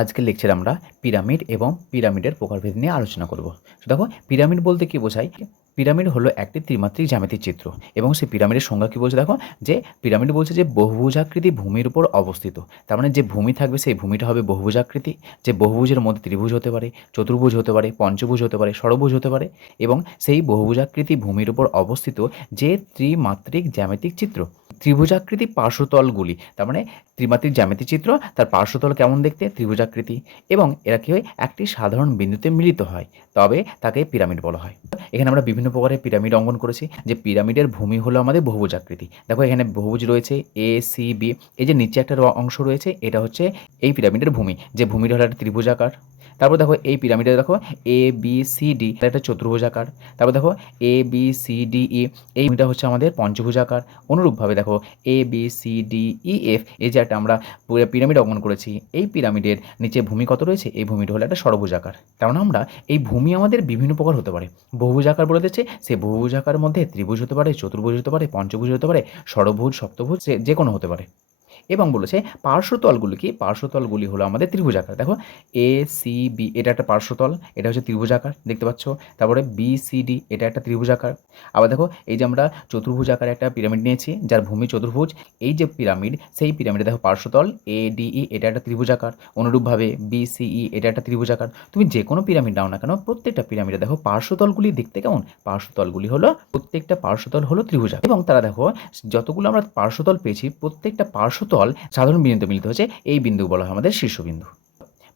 আজকের লেকচারে আমরা পিরামিড এবং পিরামিডের প্রকারভেদ নিয়ে আলোচনা করব। দেখো, পিরামিড বলতে কি বোঝায়? পিরামিড হলো একটি ত্রিমাত্রিক জ্যামিতিক চিত্র এবং সেই পিরামিডের সংজ্ঞা কী বলছে দেখো, যে পিরামিড বলছে যে বহুভুজাকৃতি ভূমির উপর অবস্থিত। তার মানে যে ভূমি থাকবে সেই ভূমিটা হবে বহুভুজাকৃতি, যে বহুভুজের মধ্যে ত্রিভুজ হতে পারে, চতুর্ভুজ হতে পারে, পঞ্চভুজ হতে পারে, ষড়ভুজ হতে পারে, এবং সেই বহুভুজাকৃতি ভূমির উপর অবস্থিত যে ত্রিমাত্রিক জ্যামিতিক চিত্র। ত্রিভুজাকৃতি পার্শ্বতলগুলি, তার মানে ত্রিমাত্রিক জ্যামিতিক চিত্র, তার পার্শ্বতল কেমন দেখতে? ত্রিভুজাকৃতি, এবং এরা কী হয়? একটি সাধারণ বিন্দুতে মিলিত হয়, তবে তাকে পিরামিড বলা হয়। এখানে আমরা বিভিন্ন প্রকারের পিরামিড অঙ্কন করেছি। যে পিরামিডের ভূমি হলো আমাদের বহুভুজাকৃতি। দেখো এখানে বহুভুজ রয়েছে এ সি বি, এই যে নিচে একটা অংশ রয়েছে এটা হচ্ছে এই পিরামিডের ভূমি, যে ভূমিটা হলো একটা ত্রিভুজাকার। তারপর দেখো এই পিরামিডে দেখো এ বি সি ডি একটা চতুর্ভুজাকার। তারপর দেখো A B C D E, এই ভূমিটা হচ্ছে আমাদের পঞ্চভুজাকার। অনুরূপভাবে দেখো A B C D E F, এই যে একটা আমরা পিরামিড অঙ্কন করেছি, এই পিরামিডের নিচে ভূমি কত রয়েছে? এই ভূমিটা হলো একটা ষড়ভুজাকার। কারণ আমরা এই ভূমি আমাদের বিভিন্ন প্রকার হতে পারে। বহুভুজাকার বলে দিচ্ছে, সেই বহুভুজাকার মধ্যে ত্রিভুজ হতে পারে, চতুর্ভুজ হতে পারে, পঞ্চভুজ হতে পারে, ষড়ভুজ, সপ্তভুজ, যে কোনো হতে পারে। এবং বলেছে পার্শ্বতলগুলি কি? পার্শ্বতলগুলি হলো আমাদের ত্রিভুজাকার। দেখো এ সি বি এটা একটা পার্শ্বতল, এটা হচ্ছে ত্রিভুজাকার, দেখতে পাচ্ছ। তারপরে বি সি ডি এটা একটা ত্রিভুজাকার। আবার দেখো এই যে আমরা চতুর্ভুজাকার একটা পিরামিড নিয়েছি যার ভূমি চতুর্ভুজ, এই যে পিরামিড সেই পিরামিডে দেখো পার্শ্বতল এ ডি ই এটা একটা ত্রিভুজাকার। অনুরূপভাবে বি সি ই এটা একটা ত্রিভুজাকার। তুমি যে কোনো পিরামিড নাও না কেন, প্রত্যেকটা পিরামিডে দেখো পার্শ্বতলগুলি দেখতে কেমন? পার্শ্বতলগুলি হলো, প্রত্যেকটা পার্শ্বতল হলো ত্রিভুজাকার। এবং তারা দেখো যতগুলো আমরা পার্শ্বতল পেয়েছি, প্রত্যেকটা পার্শ্বতল সাধারণ বিন্দুতে মিলিত হয়েছে, এই বিন্দু বলা হয় আমাদের শীর্ষবিন্দু।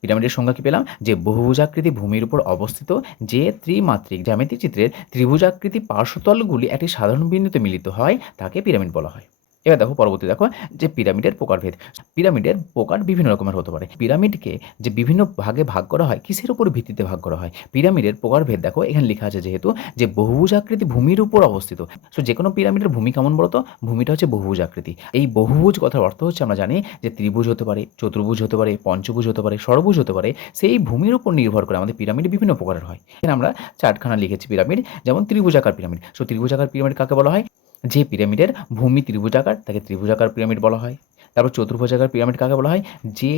পিরামিডের সংজ্ঞা কি পেলাম? যে বহুভুজাকৃতি ভূমির উপর অবস্থিত যে ত্রিমাত্রিক জ্যামিতিক চিত্রের ত্রিভুজাকৃতি পার্শ্বতলগুলি একটি সাধারণ বিন্দুতে মিলিত হয়, তাকে পিরামিড বলা হয়। এবার দেখো পরবর্তী দেখো যে পিরামিডের প্রকারভেদ। পিরামিডের প্রকার বিভিন্ন রকমের হতে পারে। পিরামিডকে যে বিভিন্ন ভাগে ভাগ করা হয়, কিসের উপর ভিত্তিতে ভাগ করা হয়? পিরামিডের প্রকারভেদ দেখো এখানে লেখা আছে যেহেতু যে বহুভুজাকৃতি ভূমির উপর অবস্থিত। সো যে কোনো পিরামিডের ভূমি কেমন বলতো? ভূমিটা হচ্ছে বহুভুজাকৃতি। এই বহুভুজ কথার অর্থ হচ্ছে আমরা জানি যে ত্রিভুজ হতে পারে, চতুর্ভুজ হতে পারে, পঞ্চভুজ হতে পারে, ষড়ভুজ হতে পারে। সেই ভূমির উপর নির্ভর করে আমাদের পিরামিড বিভিন্ন প্রকারের হয়। এখানে আমরা চারখানা লিখেছি পিরামিড, যেমন ত্রিভুজাকার পিরামিড। সো ত্রিভুজাকার পিরামিড কাকে বলা হয়? যে পিরামিডের ভূমি ত্রিভুজাকার তাকে ত্রিভুজাকার পিরামিড বলা হয়। তারপর চতুর্ভুজাকার পিরামিড কাকে বলা হয়? যে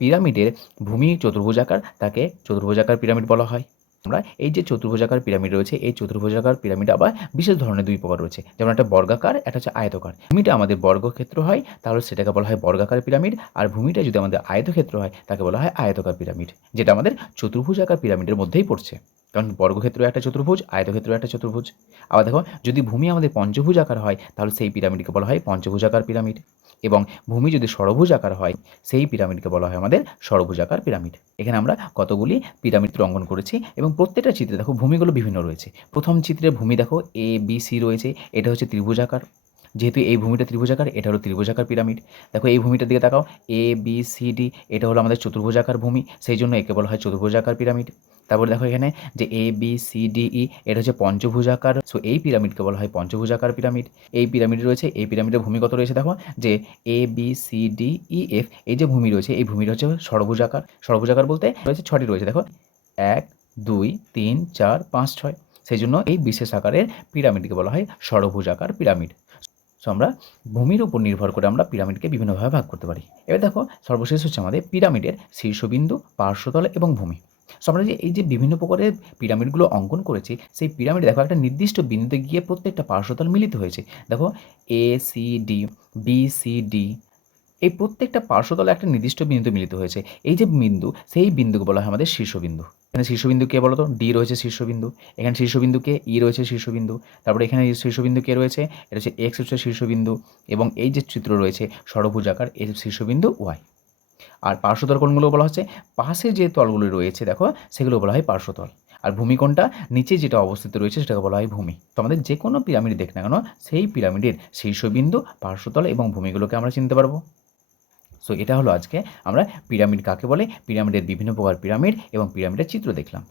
পিরামিডের ভূমি চতুর্ভুজাকার তাকে চতুর্ভুজাকার পিরামিড বলা হয়। আমরা এই যে চতুর্ভুজাকার পিরামিড রয়েছে, এই চতুর্ভুজাকার পিরামিড আবার বিশেষ ধরনের দুই প্রকার রয়েছে, যেমন একটা বর্গাকার, একটা হচ্ছে আয়তকার। ভূমিটা আমাদের বর্গক্ষেত্র হয় তাহলে সেটাকে বলা হয় বর্গাকার পিরামিড, আর ভূমিটা যদি আমাদের আয়তক্ষেত্র হয় তাকে বলা হয় আয়তকার পিরামিড, যেটা আমাদের চতুর্ভুজাকার পিরামিডের মধ্যেই পড়ছে। কারণ বর্গক্ষেত্র একটা চতুর্ভুজ, আয়তক্ষেত্র একটা চতুর্ভুজ। আবার দেখো যদি ভূমি আমাদের পঞ্চভুজ আকার হয় তাহলে সেই পিরামিডকে বলা হয় পঞ্চভুজাকার পিরামিড, এবং ভূমি যদি ষড়ভুজ আকার হয় সেই পিরামিডকে বলা হয় আমাদের ষড়ভুজাকার পিরামিড। এখানে আমরা কতগুলি পিরামিড অঙ্কন করেছি এবং প্রত্যেকটা চিত্রে দেখো ভূমিগুলো বিভিন্ন রয়েছে। প্রথম চিত্রের ভূমি দেখো এ বি সি রয়েছে, এটা হচ্ছে ত্রিভুজাকার। যেহেতু এই ভূমিটা ত্রিভুজাকার, এটা হলো ত্রিভুজাকার পিরামিড। দেখো এই ভূমিটার দিকে তাকাও, এ বি সি ডি এটা হলো আমাদের চতুর্ভুজাকার ভূমি, সেই জন্য একে বলা হয় চতুর্ভুজাকার পিরামিড। তারপর দেখো এখানে যে এ বি সি ডি ই এটা হচ্ছে পঞ্চভুজাকার, সো এই পিরামিডকে বলা হয় পঞ্চভুজাকার পিরামিড। এই পিরামিড রয়েছে, এই পিরামিডের ভূমি কত রয়েছে দেখো, যে A B C D E F এই যে ভূমি রয়েছে, এই ভূমিটা হচ্ছে ষড়ভুজাকার। ষড়ভুজাকার বলতে রয়েছে ছটি রয়েছে, দেখো 1 2 3 4 5 6, সেই জন্য এই বিশেষ আকারের পিরামিডকে বলা হয় ষড়ভুজাকার পিরামিড। সো আমরা ভূমির উপর নির্ভর করে আমরা পিরামিডকে বিভিন্নভাবে ভাগ করতে পারি। এবার দেখো সর্বশেষ হচ্ছে আমাদের পিরামিডের শীর্ষবিন্দু, পার্শ্বতল এবং ভূমি। সো আমরা যে এই যে বিভিন্ন প্রকারের পিরামিডগুলো অঙ্কন করেছি, সেই পিরামিডে দেখো একটা নির্দিষ্ট বিন্দুতে গিয়ে প্রত্যেকটা পার্শ্বতল মিলিত হয়েছে। দেখো A C D, B C D, এই প্রত্যেকটা পার্শ্বতলে একটা নির্দিষ্ট বিন্দুতে মিলিত হয়েছে। এই যে বিন্দু, সেই বিন্দুকে বলা হয় আমাদের শীর্ষবিন্দু। এখানে শীর্ষবিন্দু কে বলো তো? ডি রয়েছে শীর্ষবিন্দু। এখানে শীর্ষবিন্দু কে? ই রয়েছে শীর্ষবিন্দু। তারপরে এখানে শীর্ষবিন্দু কে রয়েছে? এটা হচ্ছে এক্স হচ্ছে শীর্ষবিন্দু, এবং এই যে চিত্র রয়েছে ষড়ভুজাকার, এই শীর্ষবিন্দু ওয়াই। আর পার্শ্বতল কোনগুলো বলা হচ্ছে? পাশে যে তলগুলো রয়েছে দেখো সেগুলো বলা হয় পার্শ্বতল। আর ভূমি কোনটা? নিচে যেটা অবস্থিত রয়েছে সেটাকে বলা হয় ভূমি। তো আমাদের যে কোনো পিরামিড দেখ না কেন, সেই পিরামিডের শীর্ষবিন্দু, পার্শ্বতল এবং ভূমিগুলোকে আমরা চিনতে পারবো। সো এটা হলো আজকে আমরা পিরামিড কাকে বলে, পিরামিডের বিভিন্ন প্রকার পিরামিড এবং পিরামিডের চিত্র দেখলাম।